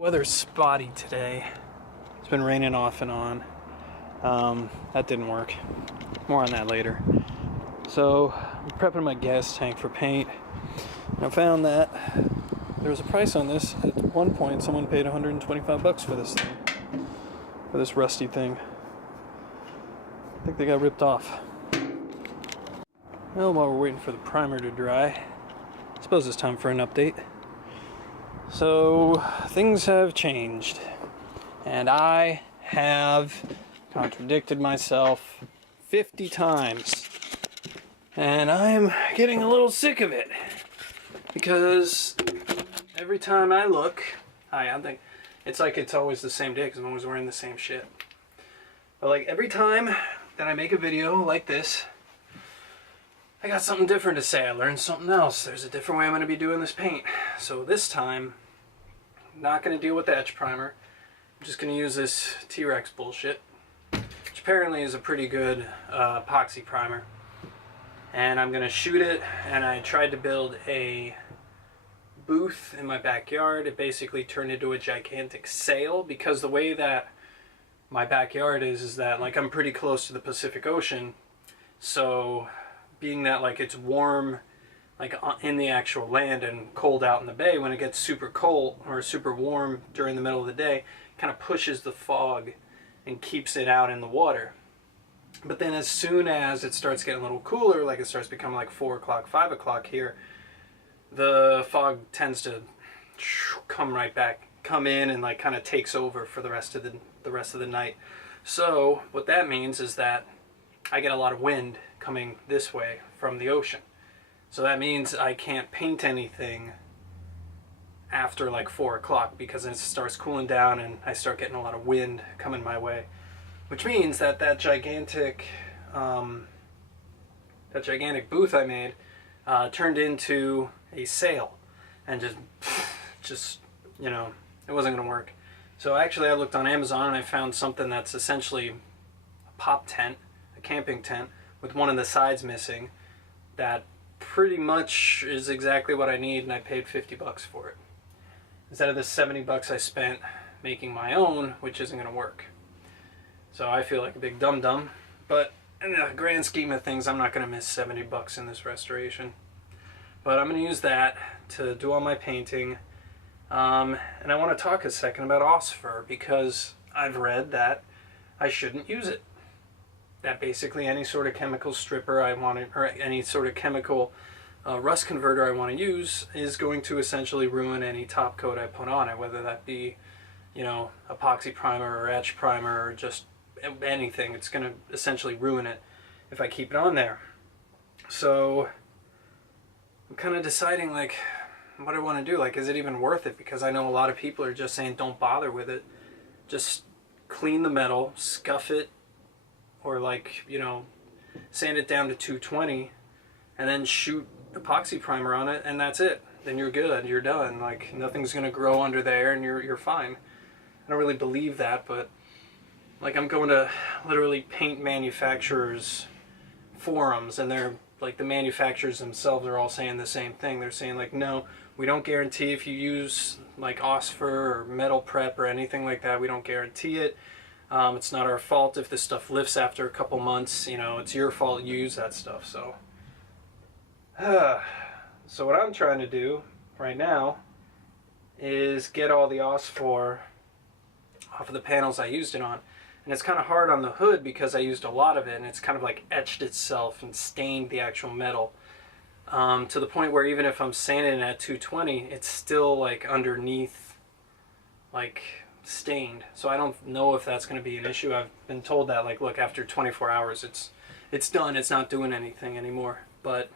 Weather's spotty today. It's been raining off and on. That didn't work. More on that later. So I'm prepping my gas tank for paint. And I found that there was a price on this. At one point someone paid 125 bucks for this thing. For this rusty thing. I think they got ripped off. Well, while we're waiting for the primer to dry, I suppose it's time for an update. So things have changed, and I have contradicted myself 50 times, and I am getting a little sick of it, because every time I look, I think it's like it's always the same day because I'm always wearing the same shit. But like every time that I make a video like this, I got something different to say. I learned something else. There's a different way I'm going to be doing this paint. So this time, I'm not going to deal with the etch primer. I'm just going to use this T-Rex bullshit, which apparently is a pretty good epoxy primer. And I'm going to shoot it, and I tried to build a booth in my backyard. It basically turned into a gigantic sail, because the way that my backyard is that like I'm pretty close to the Pacific Ocean. So being that like it's warm like in the actual land and cold out in the bay, when it gets super cold or super warm during the middle of the day, it kind of pushes the fog and keeps it out in the water. But then as soon as it starts getting a little cooler, like it starts becoming like 4 o'clock, 5 o'clock here, the fog tends to come right back, come in and like kind of takes over for the rest of the night. So what that means is that I get a lot of wind coming this way from the ocean. So that means I can't paint anything after like 4 o'clock, because it starts cooling down and I start getting a lot of wind coming my way. Which means that that gigantic booth I made turned into a sail, and just you know, it wasn't going to work. So actually I looked on Amazon and I found something that's essentially a pop tent, a camping tent, with one of the sides missing, that pretty much is exactly what I need, and I paid 50 bucks for it. Instead of the 70 bucks I spent making my own, which isn't going to work. So I feel like a big dum-dum, but in the grand scheme of things, I'm not going to miss 70 bucks in this restoration. But I'm going to use that to do all my painting. And I want to talk a second about Osfer, because I've read that I shouldn't use it. That basically any sort of chemical stripper I want to, or any sort of chemical rust converter I want to use, is going to essentially ruin any top coat I put on it, whether that be, you know, epoxy primer or etch primer or just anything. It's going to essentially ruin it if I keep it on there. So I'm kind of deciding like what I want to do. Like, is it even worth it? Because I know a lot of people are just saying don't bother with it. Just clean the metal, scuff it, or like, you know, sand it down to 220 and then shoot epoxy primer on it, and that's it. Then you're good, you're done. Like, nothing's gonna grow under there and you're fine. I don't really believe that, but like I'm going to literally paint manufacturers forums, and they're like, the manufacturers themselves are all saying the same thing. They're saying like, no, we don't guarantee if you use like Osfer or metal prep or anything like that, we don't guarantee it. It's not our fault if this stuff lifts after a couple months. You know, it's your fault you use that stuff. So, so what I'm trying to do right now is get all the Osfer off of the panels I used it on. And it's kind of hard on the hood because I used a lot of it, and it's kind of like etched itself and stained the actual metal. To the point where even if I'm sanding it at 220, it's still like underneath, like stained. So I don't know if that's going to be an issue. I've been told that like, look, after 24 hours it's done, it's not doing anything anymore. But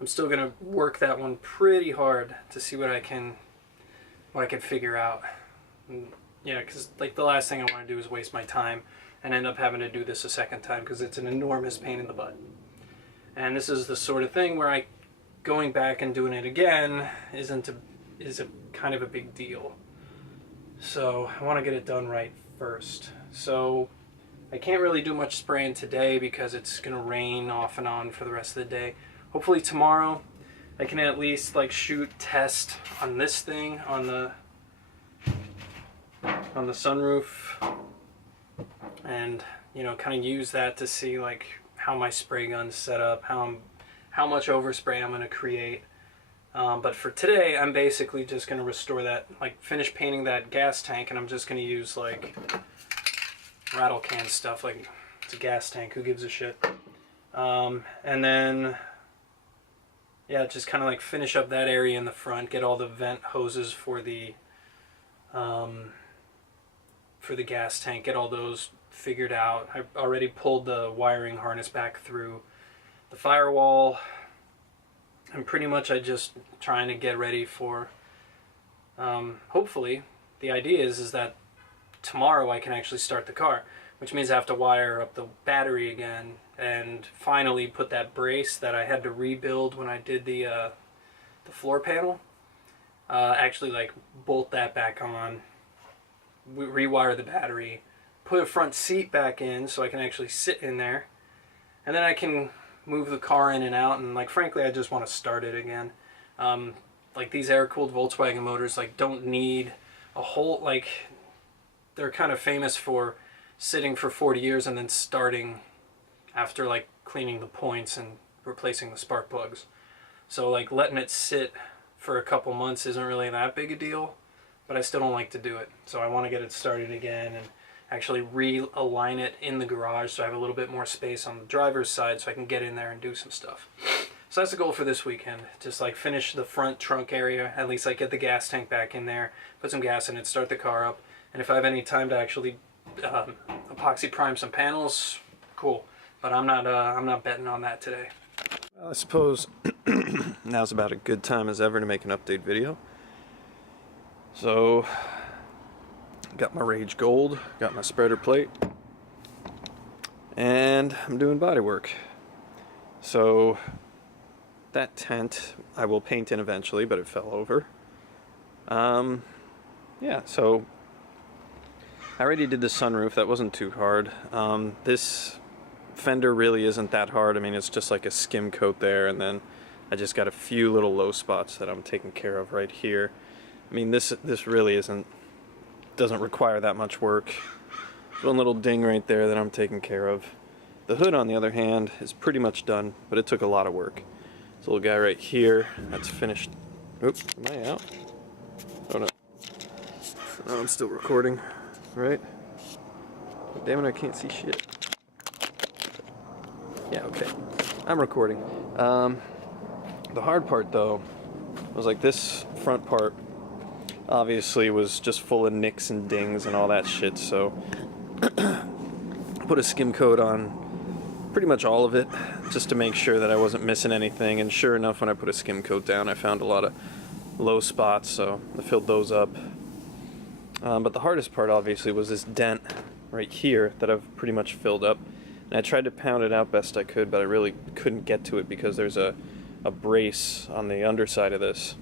I'm still going to work that one pretty hard to see what I can figure out. And yeah, because like the last thing I want to do is waste my time and end up having to do this a second time, because it's an enormous pain in the butt. And this is the sort of thing where going back and doing it again is a kind of a big deal. So I want to get it done right first. So I can't really do much spraying today because it's going to rain off and on for the rest of the day. Hopefully tomorrow I can at least like shoot test on this thing, on the on the sunroof, and you know, kind of use that to see like how my spray gun's set up, how much overspray I'm going to create. But for today, I'm basically just going to restore that, like finish painting that gas tank, and I'm just going to use like rattle can stuff, like it's a gas tank, who gives a shit. And then, yeah, just kind of like finish up that area in the front, get all the vent hoses for the gas tank, get all those figured out. I already pulled the wiring harness back through the firewall, and pretty much I just trying to get ready for, hopefully, the idea is that tomorrow I can actually start the car, which means I have to wire up the battery again and finally put that brace that I had to rebuild when I did the floor panel, actually like bolt that back on, rewire the battery, put a front seat back in so I can actually sit in there, and then I can move the car in and out, and like frankly I just want to start it again. Like these air-cooled Volkswagen motors like don't need a whole, like they're kind of famous for sitting for 40 years and then starting after like cleaning the points and replacing the spark plugs. So like letting it sit for a couple months isn't really that big a deal, but I still don't like to do it. So I want to get it started again and actually realign it in the garage so I have a little bit more space on the driver's side so I can get in there and do some stuff. So that's the goal for this weekend. Just like finish the front trunk area, at least like get the gas tank back in there, put some gas in it, start the car up, and if I have any time to actually epoxy prime some panels, cool. But I'm not betting on that today. Well, I suppose now's about a good time as ever to make an update video. So, got my Rage Gold, got my spreader plate, and I'm doing bodywork. So, that tent I will paint in eventually, but it fell over. Yeah, so I already did the sunroof, that wasn't too hard. This fender really isn't that hard. I mean, it's just like a skim coat there, and then I just got a few little low spots that I'm taking care of right here. I mean, this really doesn't require that much work. One little ding right there that I'm taking care of. The hood, on the other hand, is pretty much done, but it took a lot of work. This little guy right here, that's finished. Oops, am I out? Oh no. Oh, I'm still recording, right? Damn it, I can't see shit. Yeah, okay. I'm recording. The hard part, though, was like this front part obviously was just full of nicks and dings and all that shit, so I put a skim coat on pretty much all of it just to make sure that I wasn't missing anything, and sure enough, when I put a skim coat down, I found a lot of low spots, so I filled those up. But the hardest part, obviously, was this dent right here that I've pretty much filled up. And I tried to pound it out best I could, but I really couldn't get to it because there's a brace on the underside of this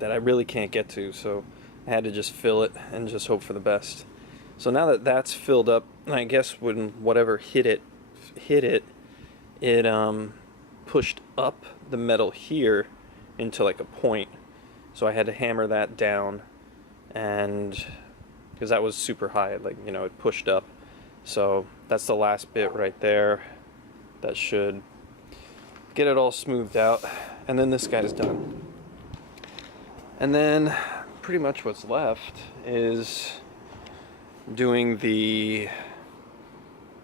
that I really can't get to, so I had to just fill it and just hope for the best. So now that that's filled up, I guess when whatever hit it pushed up the metal here into like a point. So I had to hammer that down, and because that was super high, like, you know, it pushed up. So that's the last bit right there. That should get it all smoothed out, and then this guy's done. And then pretty much what's left is doing the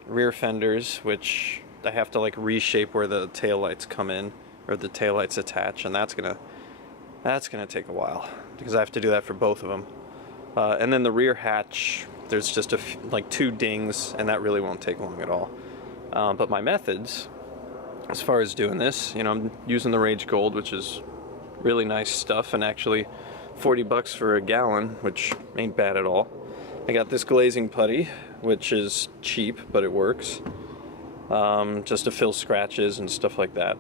rear fenders, which I have to like reshape where the taillights come in, or the taillights attach, and that's gonna take a while because I have to do that for both of them. And then the rear hatch, there's just like 2 dings, and that really won't take long at all. But my methods, as far as doing this, you know, I'm using the Rage Gold, which is really nice stuff, and actually $40 for a gallon, which ain't bad at all. I got this glazing putty, which is cheap, but it works, just to fill scratches and stuff like that.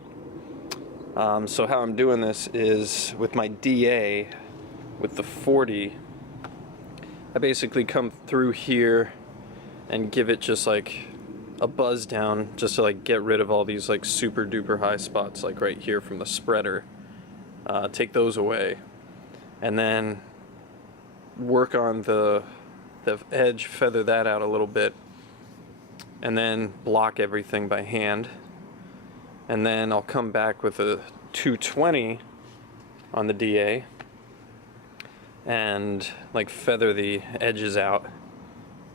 So how I'm doing this is with my DA, with the 40, I basically come through here and give it just like a buzz down, just to like get rid of all these like super duper high spots, like right here from the spreader. Take those away, and then work on the edge, feather that out a little bit, and then block everything by hand. And then I'll come back with a 220 on the DA and like feather the edges out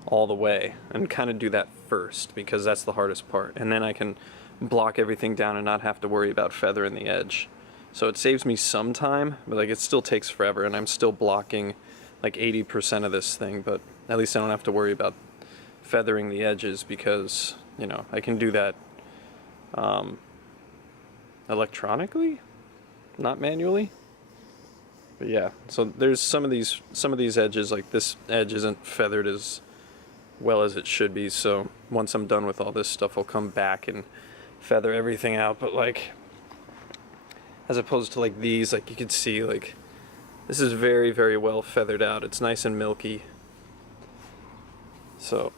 all the way, and kind of do that first because that's the hardest part, and then I can block everything down and not have to worry about feathering the edge. So it saves me some time, but like it still takes forever, and I'm still blocking like 80% of this thing, but at least I don't have to worry about feathering the edges because, you know, I can do that electronically, not manually. But yeah, so there's some of these edges, like this edge isn't feathered as well as it should be, so once I'm done with all this stuff I'll come back and feather everything out. But like, as opposed to like these, like you can see, like this is very, very well feathered out. It's nice and milky, so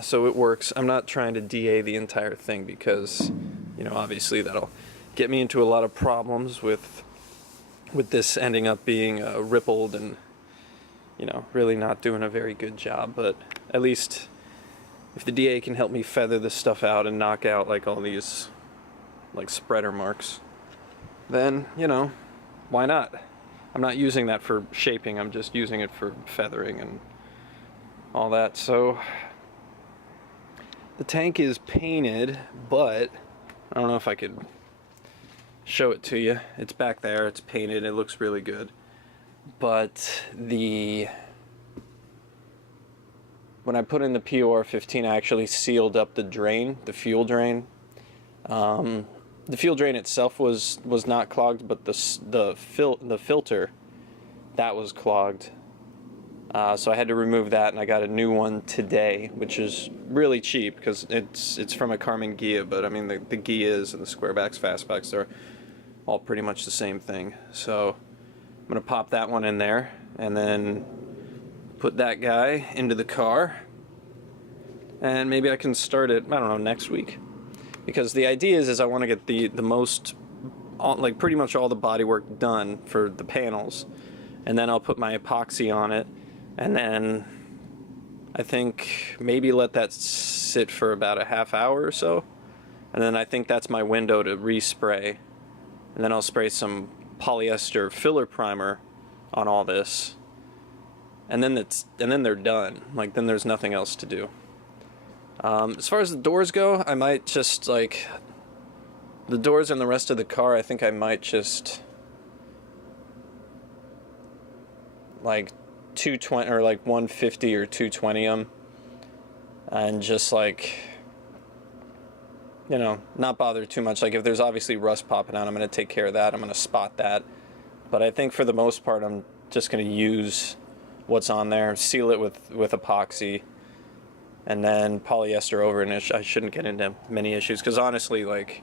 so it works. I'm not trying to DA the entire thing because, you know, obviously that'll get me into a lot of problems with this ending up being rippled and, you know, really not doing a very good job. But at least if the DA can help me feather this stuff out and knock out like all these like spreader marks, then, you know, why not? I'm not using that for shaping, I'm just using it for feathering and all that. So the tank is painted, but I don't know if I could show it to you. It's back there, it's painted, it looks really good. But when I put in the POR15, I actually sealed up the drain, the fuel drain. The fuel drain itself was not clogged, but the filter, that was clogged. So I had to remove that, and I got a new one today, which is really cheap because it's from a Carmen Ghia, but I mean the Ghias and the Squarebacks, Fastbacks, they're all pretty much the same thing. So I'm gonna pop that one in there and then put that guy into the car, and maybe I can start it, I don't know, next week. Because the idea is I want to get the most, like pretty much all the bodywork done for the panels, and then I'll put my epoxy on it, and then I think maybe let that sit for about a half hour or so, and then I think that's my window to respray, and then I'll spray some polyester filler primer on all this, and then they're done. Like, then there's nothing else to do. As far as the doors go, I might just, like, the doors and the rest of the car, I think I might just, like, 220 or like 150 or 220 them, and just, like, you know, not bother too much. Like, if there's obviously rust popping out, I'm going to take care of that. I'm going to spot that. But I think for the most part, I'm just going to use what's on there, seal it with epoxy, and then polyester over, and I shouldn't get into many issues. Because honestly, like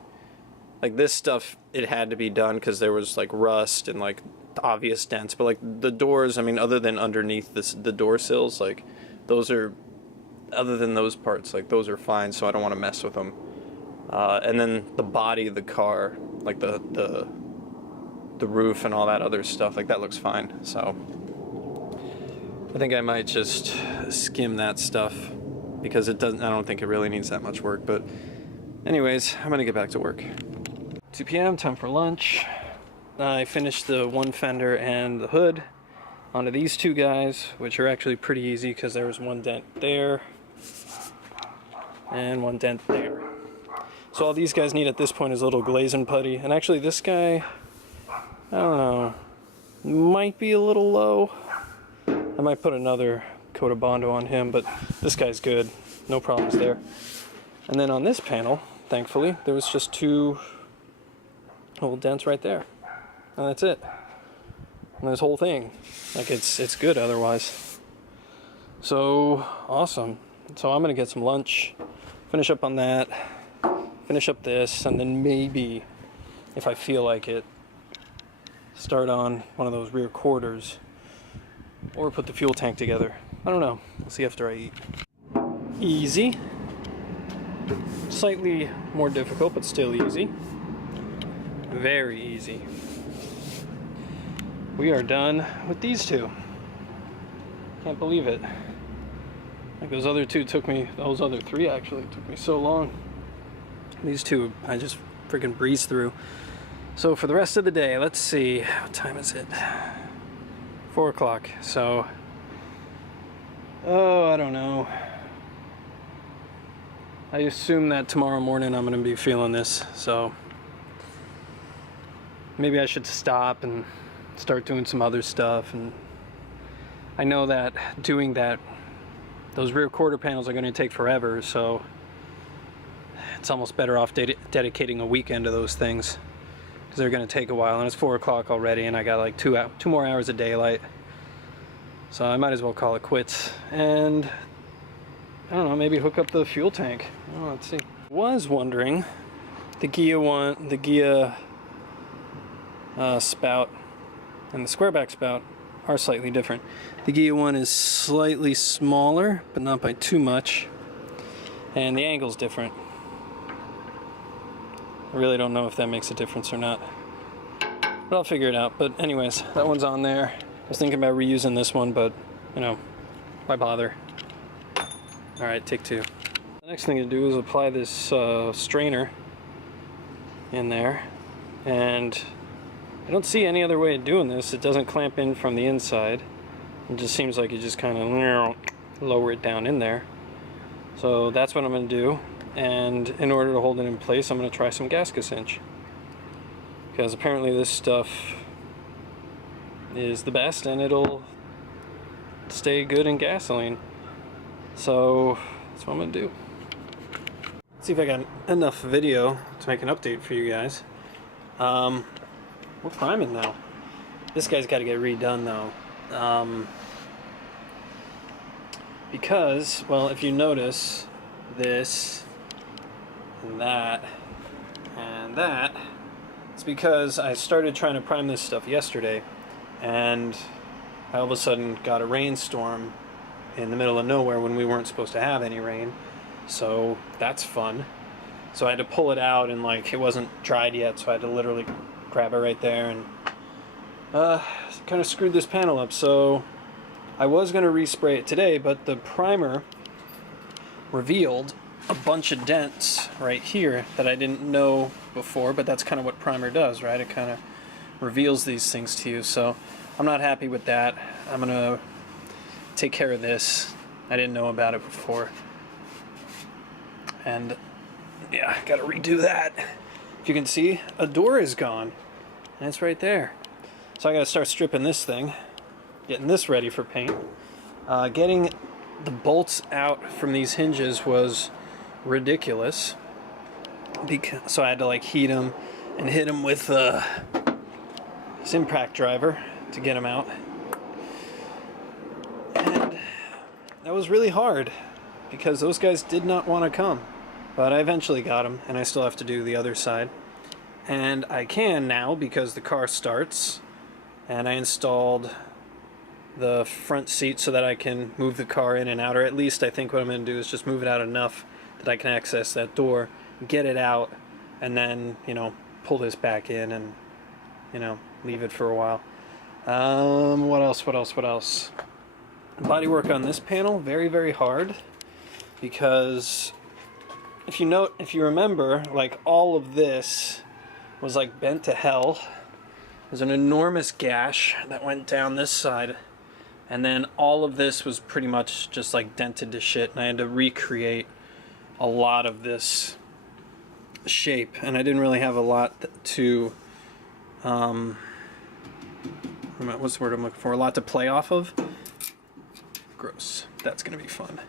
this stuff, it had to be done because there was like rust and like obvious dents. But like the doors, I mean, other than underneath the door sills, like those are, other than those parts, like those are fine. So I don't want to mess with them. And then the body of the car, like the roof and all that other stuff, like that looks fine. So I think I might just skim that stuff, because it doesn't, I don't think it really needs that much work. But anyways, I'm gonna get back to work. 2 p.m., time for lunch. I finished the one fender and the hood onto these two guys, which are actually pretty easy because there was one dent there and one dent there. So all these guys need at this point is a little glaze and putty. And actually this guy, I don't know, might be a little low. I might put another coat of Bondo on him, but this guy's good, no problems there. And then on this panel, thankfully, there was just 2 little dents right there, and that's it. And this whole thing, like it's good otherwise. So awesome. So I'm gonna get some lunch, finish up on that, finish up this, and then maybe, if I feel like it, start on one of those rear quarters, or put the fuel tank together. I don't know. We'll see after I eat. Easy. Slightly more difficult, but still easy. Very easy. We are done with these two. Can't believe it. Like those other three actually took me so long. These two, I just freaking breezed through. So for the rest of the day, let's see, what time is it? 4 o'clock, so, I don't know. I assume that tomorrow morning I'm gonna be feeling this, so maybe I should stop and start doing some other stuff. And I know that doing that, those rear quarter panels are gonna take forever, so it's almost better off dedicating a weekend to those things, because they're gonna take a while, and it's 4 o'clock already, and I got like 2 more hours of daylight. So I might as well call it quits, and I don't know, maybe hook up the fuel tank. Oh, let's see. Was wondering, the Gia spout and the Squareback spout are slightly different. The Gia one is slightly smaller, but not by too much, and the angle's different. I really don't know if that makes a difference or not, but I'll figure it out. But anyways, that one's on there. I was thinking about reusing this one, but you know, why bother? Alright, take two. The next thing to do is apply this strainer in there, and I don't see any other way of doing this. It doesn't clamp in from the inside. It just seems like you just kind of lower it down in there. So that's what I'm going to do, and in order to hold it in place, I'm going to try some gasket cinch, because apparently this stuff is the best and it'll stay good in gasoline. So that's what I'm gonna do. Let's see if I got enough video to make an update for you guys. We're priming now. This guy's got to get redone though, because, well, if you notice this and that and that, it's because I started trying to prime this stuff yesterday, and I all of a sudden got a rainstorm in the middle of nowhere when we weren't supposed to have any rain. So that's fun. So I had to pull it out, and like it wasn't dried yet, so I had to literally grab it right there, and kind of screwed this panel up. So I was going to respray it today, but the primer revealed a bunch of dents right here that I didn't know before, but that's kind of what primer does, right? It kind of reveals these things to you. So I'm not happy with that. I'm gonna take care of this. I didn't know about it before, and yeah, gotta redo that. If you can see, a door is gone, and it's right there. So I gotta start stripping this thing, getting this ready for paint. Getting the bolts out from these hinges was ridiculous, so I had to like heat them and hit them with this impact driver to get them out, and that was really hard because those guys did not want to come, but I eventually got them, and I still have to do the other side, and I can now because the car starts, and I installed the front seat so that I can move the car in and out, or at least I think what I'm going to do is just move it out enough that I can access that door, get it out, and then, you know, pull this back in and, you know, leave it for a while. What else? Bodywork on this panel, very, very hard, because if you remember, like all of this was like bent to hell. There's an enormous gash that went down this side, and then all of this was pretty much just like dented to shit, and I had to recreate a lot of this shape, and I didn't really have a lot to what's the word I'm looking for? A lot to play off of. Gross. That's gonna be fun.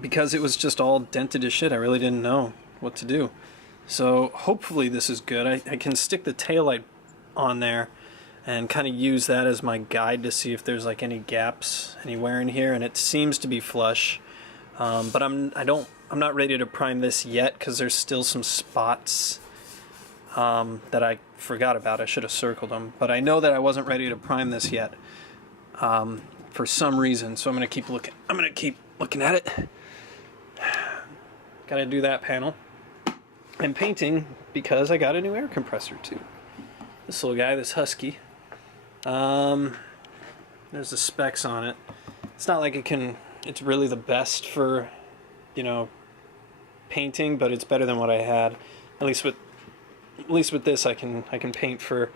Because it was just all dented as shit, I really didn't know what to do. So hopefully this is good. I can stick the taillight on there and kind of use that as my guide to see if there's like any gaps anywhere in here, and it seems to be flush. But I'm not ready to prime this yet because there's still some spots that I forgot about. I should have circled them, but I know that I wasn't ready to prime this yet for some reason. So I'm gonna keep looking. I'm gonna keep looking at it. Gotta do that panel. And painting because I got a new air compressor too. This little guy, this Husky. There's the specs on it. It's not like it's really the best for, you know, painting, but it's better than what I had. At least with this, I can paint for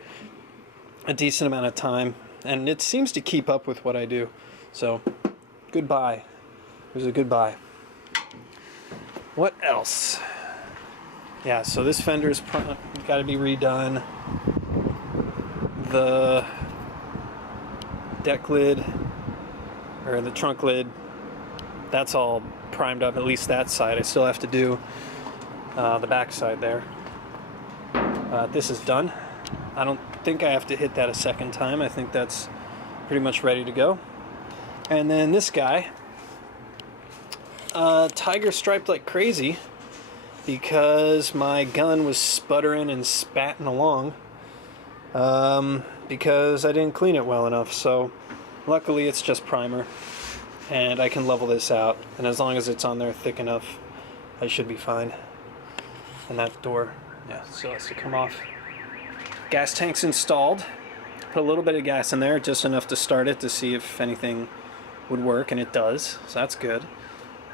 a decent amount of time, and it seems to keep up with what I do. So, goodbye. It was a goodbye. What else? Yeah, so this fender's got to be redone. The deck lid, or the trunk lid, that's all primed up, at least that side. I still have to do the back side there. This is done. I don't think I have to hit that a second time. I think that's pretty much ready to go. And then this guy, tiger striped like crazy because my gun was sputtering and spatting along because I didn't clean it well enough. So luckily it's just primer, and I can level this out, and as long as it's on there thick enough, I should be fine. And that door, yeah, still has to come off. Gas tank's installed. Put a little bit of gas in there, just enough to start it to see if anything would work, and it does, so that's good.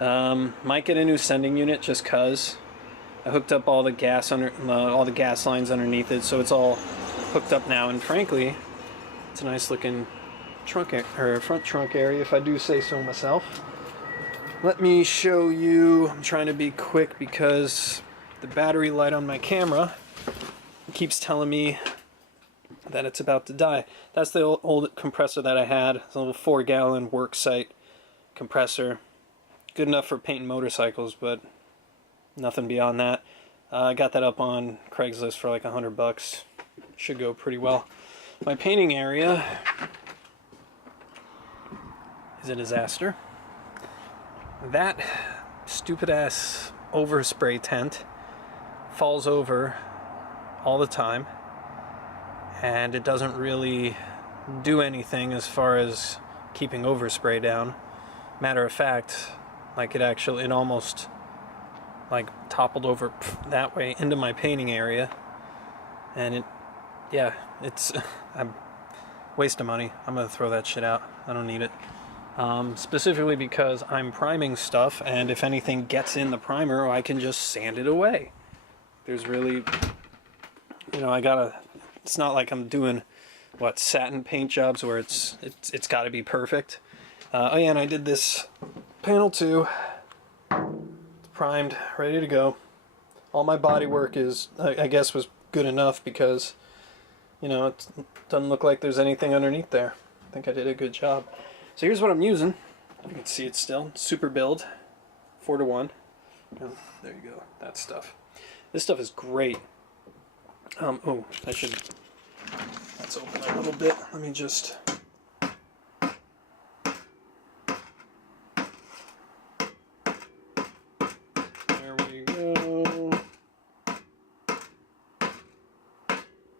Might get a new sending unit just cause. I hooked up all the gas lines underneath it, so it's all hooked up now. And frankly, it's a nice looking front trunk area, if I do say so myself. Let me show you. I'm trying to be quick because the battery light on my camera keeps telling me that it's about to die. That's the old compressor that I had. It's a little 4-gallon worksite compressor. Good enough for painting motorcycles, but nothing beyond that. I got that up on Craigslist for like $100. Should go pretty well. My painting area is a disaster. That stupid ass overspray tent falls over all the time, and it doesn't really do anything as far as keeping overspray down. Matter of fact, like it almost like toppled over that way into my painting area, and it's a waste of money. I'm gonna throw that shit out. I don't need it. Specifically because I'm priming stuff, and if anything gets in the primer, I can just sand it away. There's really, it's not like I'm doing satin paint jobs where it's got to be perfect. Oh yeah, and I did this panel too. It's primed, ready to go. All my bodywork is, I guess, was good enough because, it doesn't look like there's anything underneath there. I think I did a good job. So here's what I'm using. You can see it still. Super build, 4:1. Oh, there you go. That stuff. This stuff is great. Let's open it a little bit. Let me just. There we go.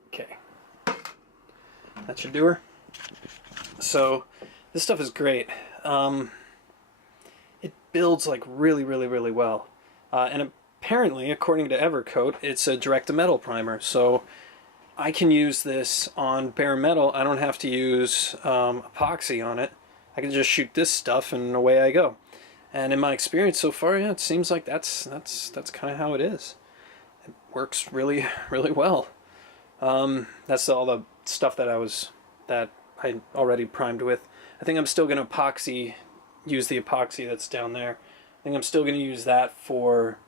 Okay. That should do her. So, this stuff is great. It builds like really, really, really well. And apparently, according to Evercoat, it's a direct-to-metal primer. So I can use this on bare metal. I don't have to use epoxy on it. I can just shoot this stuff and away I go. And in my experience so far, yeah, it seems like that's kind of how it is. It works really, really well. That's all the stuff that I already primed with. I think I'm still going to use the epoxy that's down there. I think I'm still going to use that for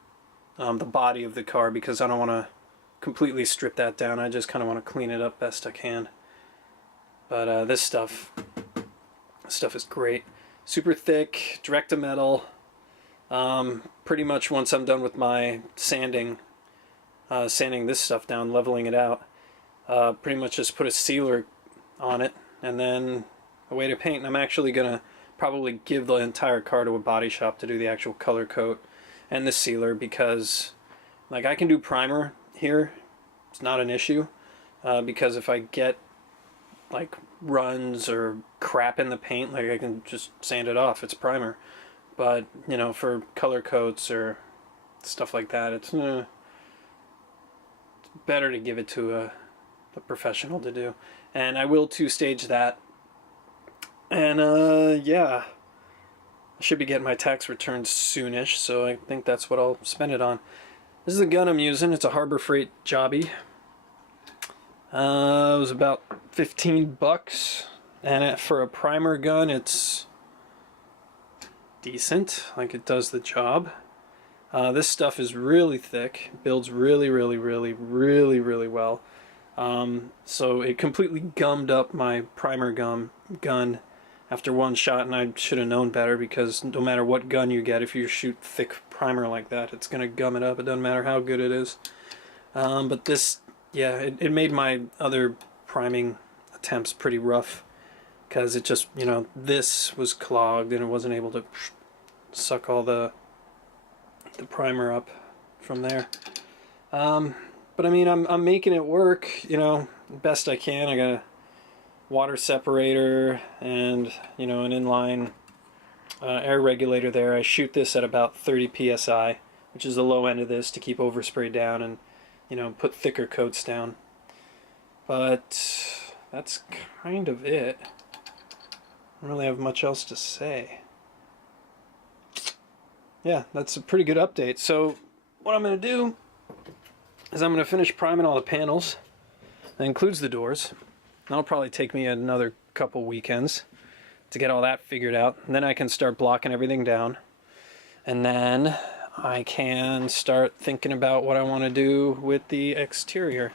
the body of the car because I don't want to completely strip that down. I just kind of want to clean it up best I can. But this stuff is great. Super thick, direct to metal. Pretty much once I'm done with my sanding this stuff down, leveling it out, pretty much just put a sealer on it and then away to paint. And I'm actually going to probably give the entire car to a body shop to do the actual color coat and the sealer because like I can do primer here, it's not an issue, because if I get like runs or crap in the paint, like I can just sand it off, it's primer. But for color coats or stuff like that, it's better to give it to a professional to do. And I will two-stage that And yeah, I should be getting my tax returns soonish, so I think that's what I'll spend it on. This is the gun I'm using. It's a Harbor Freight Jobby. It was about 15 bucks, and for a primer gun, it's decent. Like, it does the job. This stuff is really thick, builds really well. So it completely gummed up my primer gun after one shot, and I should have known better, because no matter what gun you get, if you shoot thick primer like that, it's going to gum it up. It doesn't matter how good it is. But this, yeah, it made my other priming attempts pretty rough, because it just, you know, this was clogged and it wasn't able to suck all the primer up from there. But I mean, I'm making it work, you know, best I can. I got a water separator and, you know, an inline air regulator there. I shoot this at about 30 psi, which is the low end of this, to keep overspray down and, you know, put thicker coats down. But that's kind of it. I don't really have much else to say. Yeah, that's a pretty good update. So what I'm going to do is I'm going to finish priming all the panels. That includes the doors. That'll probably take me another couple weekends to get all that figured out. And then I can start blocking everything down. And then I can start thinking about what I want to do with the exterior,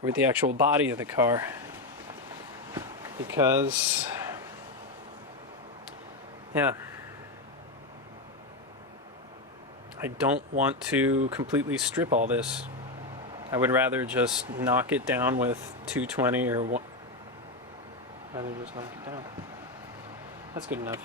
with the actual body of the car. Because, yeah, I don't want to completely strip all this. I would rather just knock it down with 220 or one. Rather just knock it down. That's good enough.